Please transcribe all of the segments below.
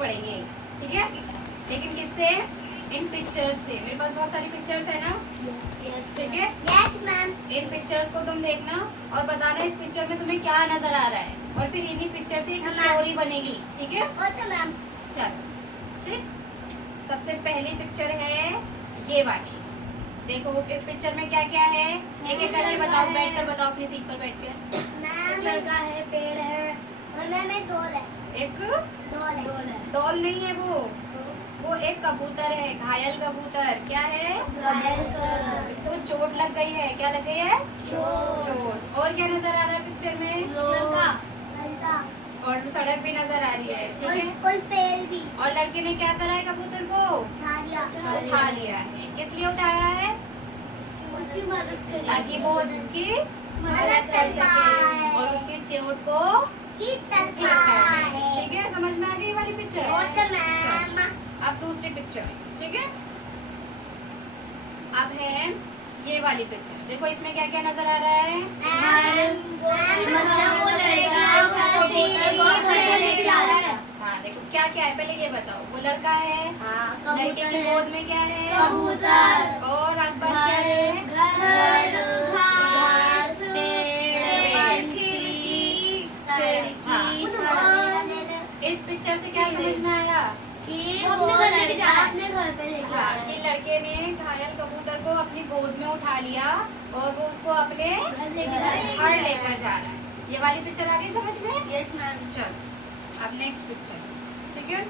पड़ेंगे, ठीक है। लेकिन किससे? इन पिक्चर्स से। मेरे पास बहुत सारी पिक्चर्स है ना, ठीक है। Yes ma'am. इन पिक्चर्स को तुम देखना और बताना इस पिक्चर में तुम्हें क्या नजर आ रहा है, और फिर इन्हीं पिक्चर से एक स्टोरी बनेगी, ठीक है। Okay ma'am. चलो ठीक। सबसे पहली पिक्चर है ये वाली। देखो इस पिक्चर में क्या क्या है, एक एक करके बताओ, बैठकर बताओ अपनी सीट पर बैठ कर। मैम लड़का है, पेड़ है और मैम एक डॉल है। एक डॉल है। डॉल नहीं है वो एक कबूतर है, घायल कबूतर। क्या है? इसको चोट लग गई है। क्या लग गई है? चोट। और क्या नजर आ रहा है पिक्चर में? लड़का और सड़क भी नजर आ रही है, ठीक है। और पेड़ भी। और लड़के ने क्या करा है? कबूतर को उठा लिया है। किस लिए उठाया है? उसकी मदद करें ताकि वो उसकी मदद कर सके और उसकी चोट को ठीक कर पाए। ठीक है, समझ में आ गई वाली पिक्चर? Okay ma'am. अब दूसरी पिक्चर, ठीक है। अब है ये वाली पिक्चर। देखो इसमें क्या क्या नजर आ रहा है? मतलब वो लड़का हाँ देखो क्या क्या है, पहले ये बताओ। वो लड़का है, लड़के की गोद में क्या है? कबूतर और आसपास क्या है? घर, घास, इस पिक्चर से क्या समझ में आया? वो लड़का अपने घर पे लेके हाँ, आया कि लड़के ने घायल कबूतर को अपनी गोद में उठा लिया और वो उसको अपने घर लेकर जा रहा है। ये वाली पिक्चर आ गई समझ में? Yes ma'am. चलो अब नेक्स्ट पिक्चर, ठीक है।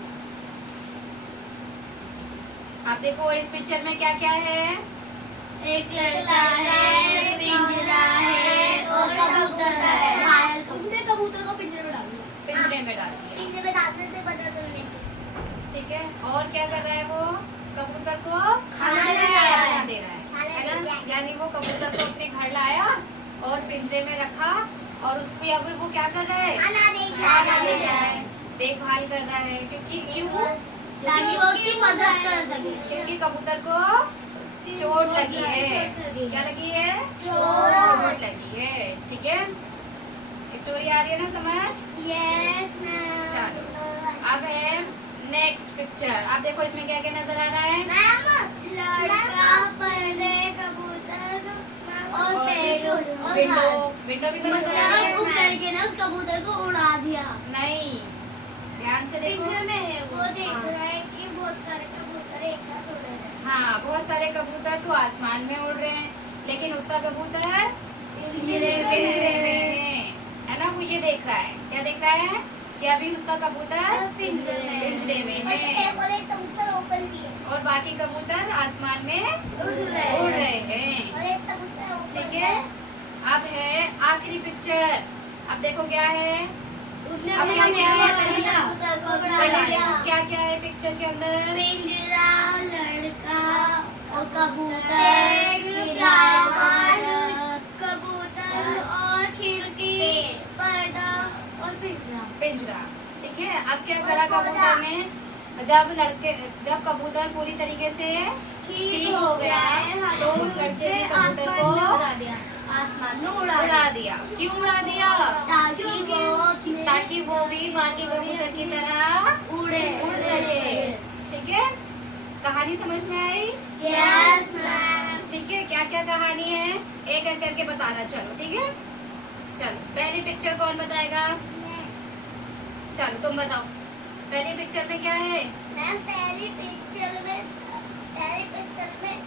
अब देखो इस पिक्चर में क्या क्या है? एक लड़का है, पिंजरा है और कबूतर है। उसने कबूतर को पिंजरे में डाल दिया। पिंजरे में डाल दिया, पिंजरे में डालने से पता चलने ठीक है। और क्या कर रहा है वो? कबूतर को खाना दे रहा है। खाना दे रहा है ना। यानी वो कबूतर को अपने घर लाया और पिंजरे में रखा और उसको अब वो क्या कर रहा है? खाना दे रहा है, देखभाल कर रहा है। क्योंकि क्यों? ताकि वो उसकी मदद कर सके। क्योंकि कबूतर को चोट लगी है। क्या लगी है? चोट लगी है, ठीक है। स्टोरी आ रही है ना समझ? Yes ma'am. चलो अब है नेक्स्ट पिक्चर। आप देखो इसमें क्या क्या नजर आ रहा है? लड़का, पर्दे, कबूतर और विंडो भी तो नजर आ रही है। उस लड़के ने उस कबूतर को उड़ा दिया। नहीं, ध्यान से देखो। पिक्चर में है वो देख रहा है कि बहुत सारे कबूतर एक साथ उड़ रहे हैं। हाँ, बहुत सारे कबूतर तो आसमान में उड़ रहे हैं, लेकिन उसका कबूतर पिंजरे में है ना। वो ये देख रहा है, क्या देख रहा है? कि अभी उसका कबूतर पिंजरे में है और बाकी कबूतर आसमान में उड़ रहे हैं, ठीक है। अब है आखिरी पिक्चर। अब देखो क्या है? उसने अब क्या क्या है? क्या क्या है पिक्चर के अंदर? पिंजरा, लड़का और कबूतर, कबूतर और खिड़की, पर्दा और पिंजरा, ठीक है। अब क्या करा कबूतर ने? जब कबूतर पूरी तरीके से ठीक हो गया तो उस लड़के ने कबूतर को आसमान में उड़ा दिया। क्यों उड़ा दिया? ताकि वो भी बाकी कबूतर की तरह उड़ सके, ठीक है। कहानी समझ में आई? Yes ma'am. ठीक है। क्या क्या कहानी है एक एक करके बताना, चलो ठीक है। चलो पहली पिक्चर कौन बताएगा? चलो तुम बताओ, पहली पिक्चर में क्या है? मैम पहली पिक्चर में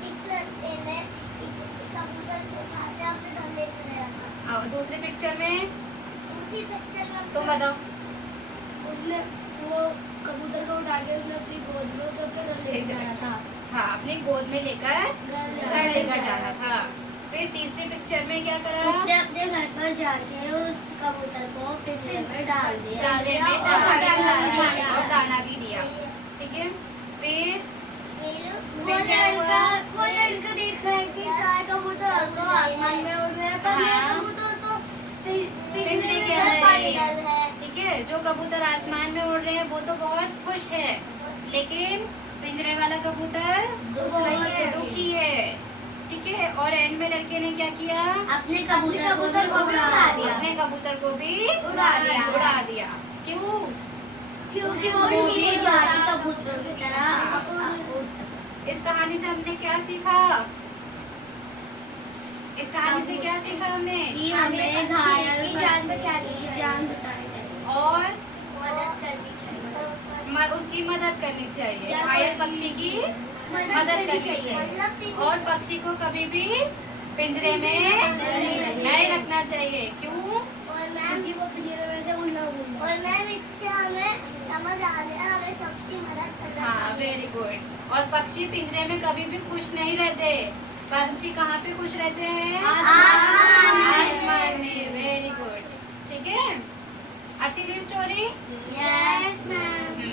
इस लड़के ने इस कबूतर को उठाते अपने धंधे में ले रखा। और दूसरी पिक्चर में? दूसरी पिक्चर में तुम बताओ। उसने वो कबूतर को उठा के उसने अपनी गोद में उसे अपने घर ले जाना था। हाँ, अपनी गोद में लेकर घर लेकर जाना था। फिर तीसरी पिक्चर में क्या करा? उसने अपने घर पर जाके उस कबूतर को पिंजरे में डाल दिया पिंजरे में डाल दिया और दाना भी दिया, ठीक है। फिर वो लड़का देख रहा है कि सारे कबूतर तो आसमान में उड़ रहे हैं पर ये कबूतर तो पिंजरे के अंदर है, ठीक है। जो कबूतर आसमान में उड़ रहे हैं वो तो बहुत खुश है, लेकिन पिंजरे वाला कबूतर दुखी है, ठीक है। और एंड में लड़के ने क्या किया? अपने कबूतर को भी उड़ा दिया। अपने कबूतर को भी उड़ा दिया। क्यों? क्योंकि वो भी बाकी कबूतरों की तरह इस कहानी से हमने क्या सीखा? इस कहानी से क्या सीखा हमने? कि हमें घायल की जान बचानी चाहिए और मदद करनी चाहिए। उसकी मदद करनी चाहिए। क्या घायल करनी? पक्षी की मदद करनी चाहिए। और पक्षी को कभी भी पिंजरे में नहीं रखना चाहिए। क्यों? और मैम इससे हमें समझ आ गया हमें सबकी मदद करना हाँ, चाहिए। Very good. और पक्षी पिंजरे में कभी भी खुश नहीं रहते। पंछी कहाँ पे खुश रहते हैं? आसमान में। Very good. ठीक है, अच्छी थी स्टोरी। Yes ma'am.